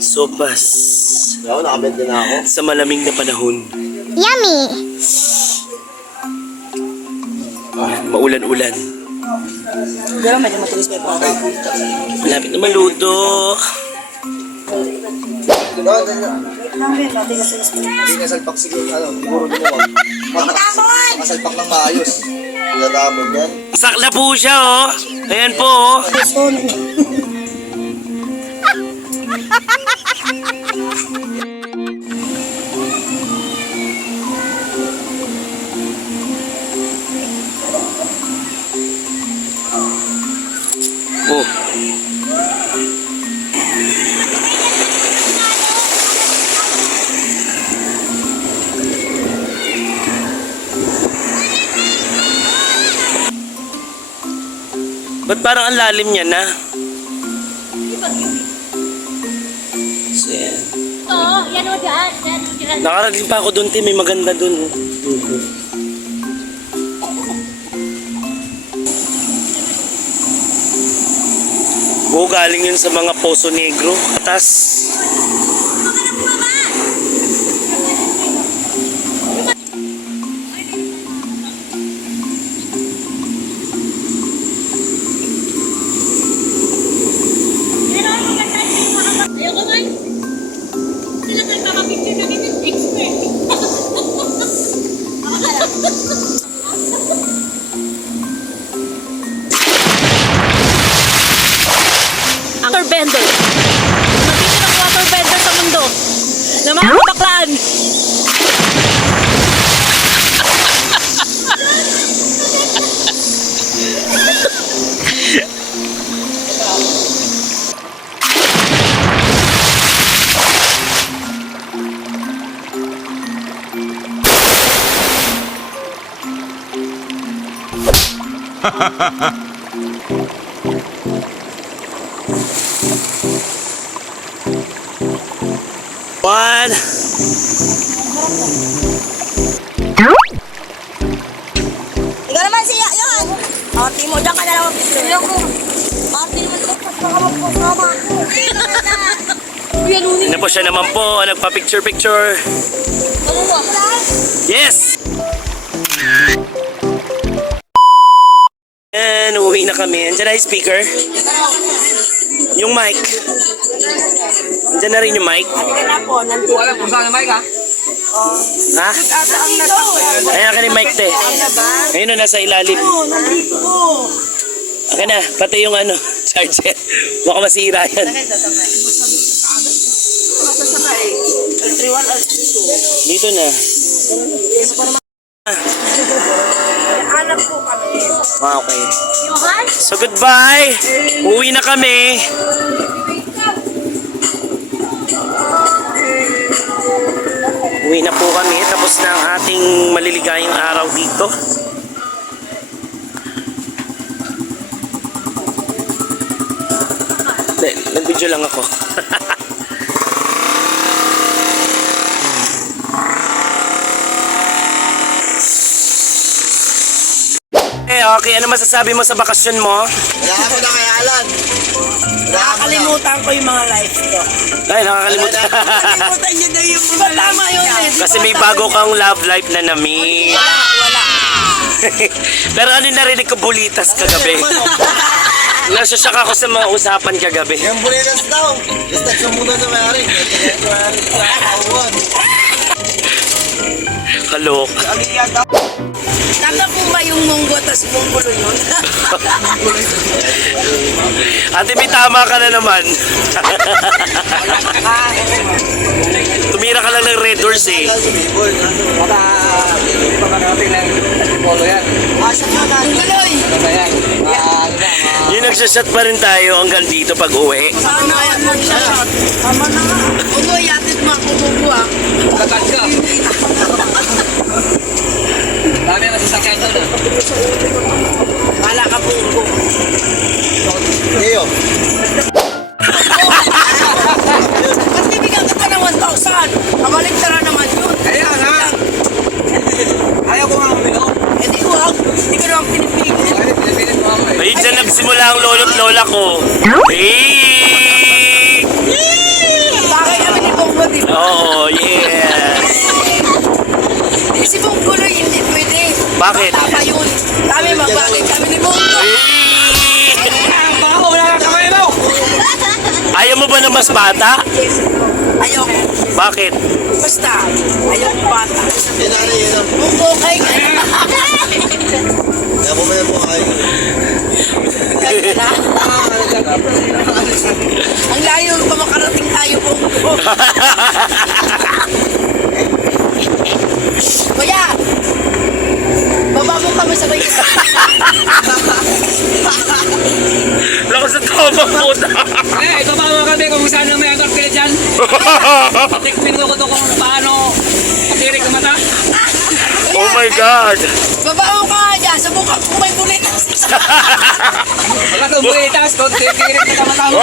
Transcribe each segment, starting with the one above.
Sopas. Ako, nakabend din ako. Sa malamig na panahon. Yummy! Maulan-ulan. Pero medyo matilis pa ito. Malapit na maluto. Hindi nasalpak siguro, siguro din ako. Masalpak ng maayos. Pagkatamon yan. Sakla po siya, oh. Ayan po, oh. Oh. Ba't parang ang lalim niya na? So, yan. Oo, yan o dyan. Yan o dyan. Nakarating pa ako doon, Tim. May maganda doon. Oo, galing yun sa mga Poso Negro. Atas. Ayoko man. Sila nagpapapicture na ganyan. Expert. Water bender. Nakita ng water bender sa mundo. Na mga baklaan. One. Ikaw naman siya, yun. Ate mo, dyan ka na lang mag-picture. Ayoko. Ate mo, dyan ka na lang mag-picture. Ano po siya naman po, nagpa-picture-picture. Yes! And uwi na kami. Andiyan na yung speaker. Yung mic. Andiyan na rin yung mic. Kaya po, nandito. Wala kung saan ang mic ha? Ha? Ayan ka ni mic, te. Ayun na, nasa ilalim. Nandito po. Akin na, pati yung ano, charger. Baka masira yan. Dito na. Anak po kami. Okay. So goodbye. Uwi na kami. Uwi na po kami. Tapos na ang ating maliligayang araw dito. Nag-video lang ako. Okay, ano masasabi mo sa bakasyon mo? Wala ka mo na kay Alan. Nakakalimutan ko yung mga life ko. Ay, nakakalimutan. Nakakalimutan niyo na yung mga tama yun eh. Kasi may bago kang love life na nami. Wala. Pero ano narinig ko, bulitas kagabi. Nasasyak ako sa mga usapan kagabi. Yung bulitas daw. Just text mo muna sa mayari. Kalok. Tama po ba yung munggo tas munggulo yun? Ate, may tama ka na naman. Tumira ka lang ng Red Doors eh. Baka hindi pa natin ng polo yan. Asa ka na. Tuloy! Ano ba yan? Yung nagsashot pa rin tayo hanggang dito pag uwi. Sana yan mag-shot. Tama na nga. Ulo, yatit mo ako bubu ah. Kakat ka. Dami na sasakyan doon ah. Wala ka bubu. Iyo. Ba't bibigyan ka ng 1,000? Kamalik tara naman yun. Kaya nga. Ayaw ko nga umilo. Eh di wag. Hindi ko naman pinipigil. Pinipilit mo ako eh. Ay, dyan nagsimula ang lolo't lola ko. Hey! Oo, yes. Si Bonggulo hindi pwede. Bakit? Bata pa yun. Kami magbalik kami ni Bonggo. Ang baho na ang kamay mo! Ayaw mo ba ng mas bata? Ayoko. Bakit? Basta, ayoko bata. Yan na rin, yan. Bonggo kay Kaya po may po kayo. Ang layo pa makarating tayo, Bonggo. Kuya! Baba mo kami sa bayo. Lakas sa tama po na. Eh, ito pa mga kami kung saan na may agad pila dyan. Tikmin ko to kung paano matirik ang mata. Oh my God. Baba mo ka nga dyan. Subukan ko may bulitas. Wala kang bulitas, kung titirik na mata mo.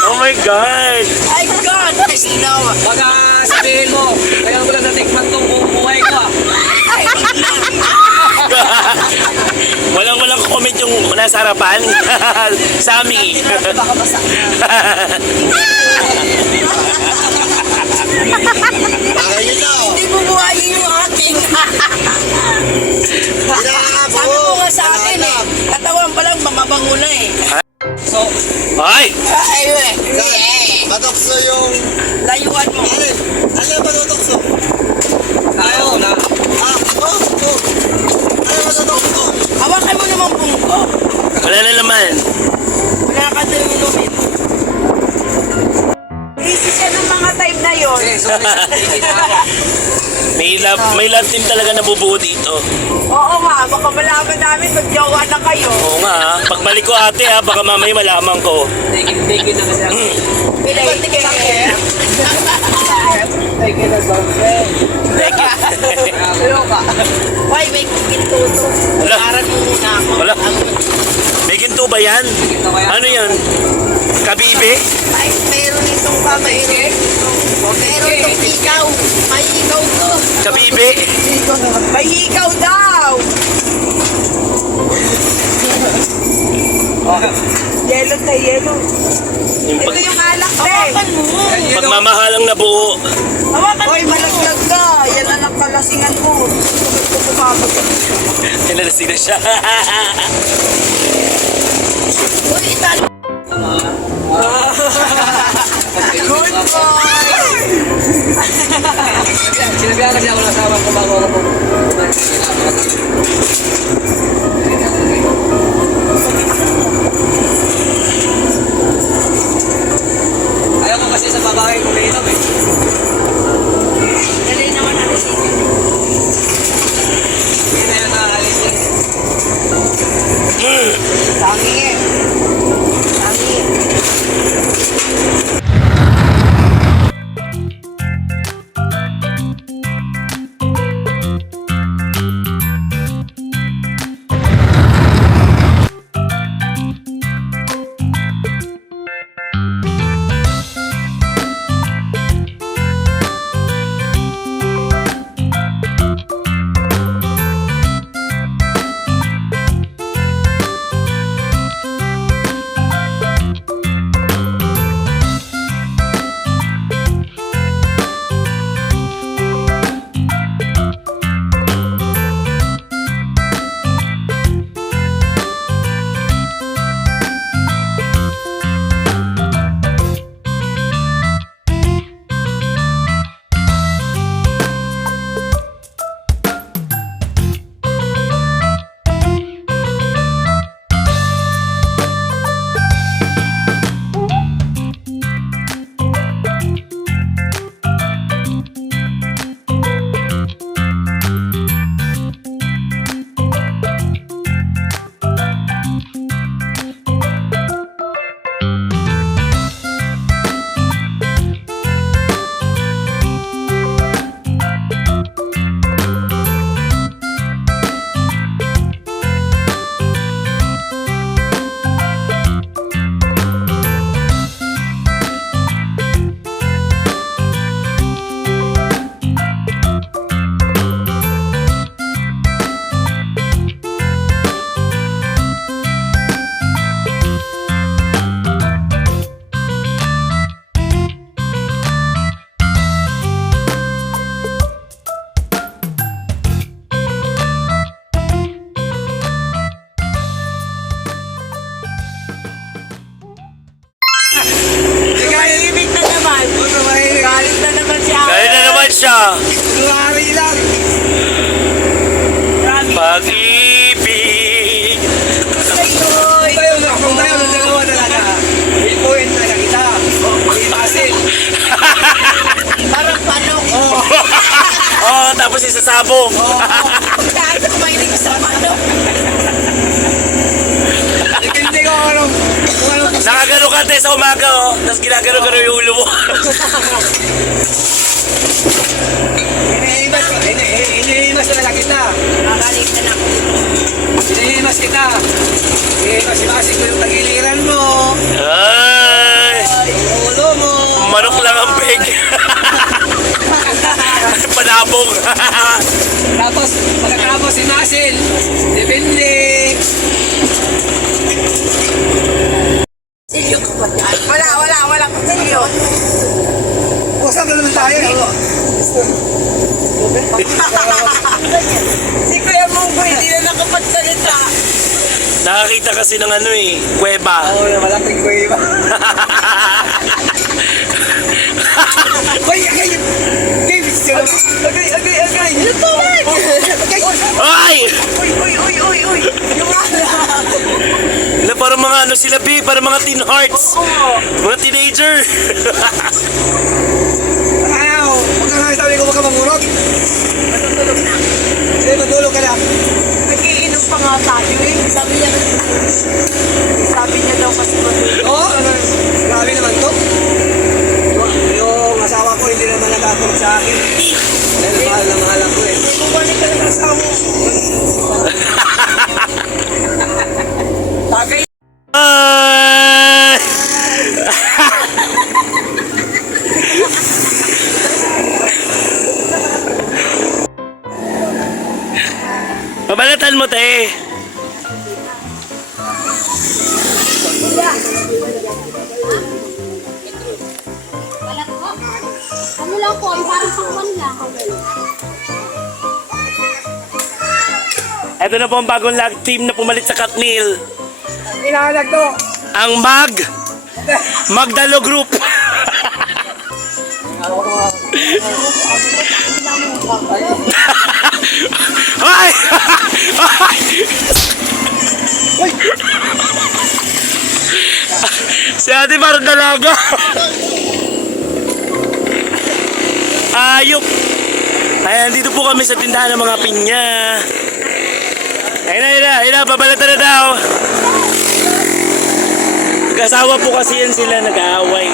Oh my God. My God! Sinaw. Baka sabihin mo, kaya ko lang natikman tong buhay ko ah. Walang comment yung nasa harapan. Sami. Baka basa. Ayun na. Hindi bubuhayin yung aking. Sabi mo nga sa akin eh. Katawan pa lang, mamabango na eh. So, Ay! Ay, eh. Matokso yung... Layuan mo. Alin? Ano ba matokso? ayaw ko na. Ano ba matokso? Hawakan mo naman bungko. Wala na naman. Wala ka doon yung lumit. Busy siya ng mga time na yon. Eh, sorry. Tigil na ako. May love team talaga nabubuo dito. Oo nga, baka malaman namin magjawa na kayo. Oo nga ha. Pagbalik ko ate ha, baka mamaya malaman ko. Tigil na kasi ako. Pinaitigil lang eh. Tigil na ba? Ayaw ka. Why, may kintuto. Wala. Aral mo muna ako. Wala. May ginto ba yan? Tigil na kaya. Ano yan? Kabibe? Ay, meron itong pamahirin. Meron itong ikaw. May ikaw to. Kabibe? May ikaw daw. Yelo na yelo. Yung Ito yung alak na eh. Hawakan mo. pagmamahalang nabuo. Hawakan mo. Hoy, malaglag ka. Yan anak kalasingan mo. Kumapag. Nilalasing na siya. Uy, italo. Good boy. Sinabihan kasi ako ng asawa ko bago ako ayaw ko kasi sa babae kumiinom eh. Dali naman alisin yun. Hindi na yan naalis eh. Sami eh. Sami. pag-ibig. Kung tayo ng dalawa talaga, ipuin talaga kita. Imasin. Parang panok. Oh, tapos isasabong. Dahil ako mahilig sa panok. Hindi ko kung anong Nakagano ka te sa umaga oh. Tapos ginagano-gano yung ulo mo. iniimas talaga kita. Kakalitan ako. Iniimas kita. Iniimas-imasin ko yung tagiliran mo. Ay, Yung ulo mo. manok lang ang peg. Panabong. Tapos, pagkatapos imasin. Depende. Silyo ka ba dyan? Wala kang silyo. Usap na naman tayo. Si Kuya Munggo hindi na nakapagsalita. Nakakita kasi ng ano eh, kuweba. Oo, malaking ko iba. Uy, agay! David, sila. Agay! Ito man! Ay! Uy! Yung Na parang mga ano sila B, parang mga teen hearts. Mga teenager. Ayaw! Huwag ka nga sabi ko, huwag ka mamurot. Matutulog na. Sige, matulog ka na. Nag-iinom pa nga tayo eh. Sabi niya daw kasi matulog. Oo, ano, grabe naman to. Yung asawa ko hindi naman nagkakot sa akin. Dahil mahal na mahal ako eh. Bumalik ka na sa mo. Bagay. Ay! Pabalatan mo te. Balat ko. Ano lang po, yung parang pangwan lang. Ito na po ang bagong lag team na pumalit sa Katnil. Inahalag to. Ang Magdalo Group. Ay! Si ate parang dalaga. Ayop. Ayan, dito po kami sa tindahan ng mga pinya. Ayun na, babalatan na daw. Kasawa po kasi yan sila, nag-aaway.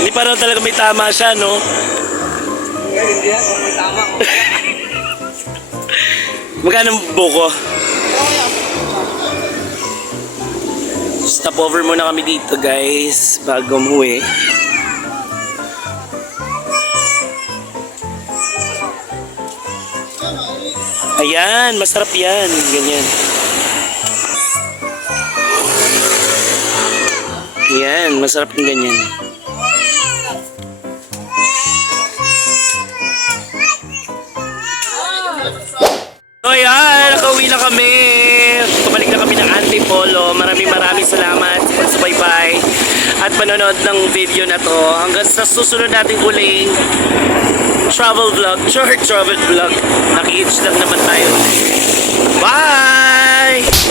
Hindi pa raw talaga may tama siya, no? Hindi yan, kung may tama. Magkano ang buko? Stop over muna kami dito, guys, bago umuwi. Ayan, masarap yan. Ganyan. Ayan, masarap yung ganyan. So ayan, nakauwi na kami. Pabalik na kami ng Antipolo. Maraming salamat sa pagsubaybay at panonood ng video na to. Hanggang sa susunod nating uling travel vlog, short travel vlog. Nakikits lang naman tayo. Bye!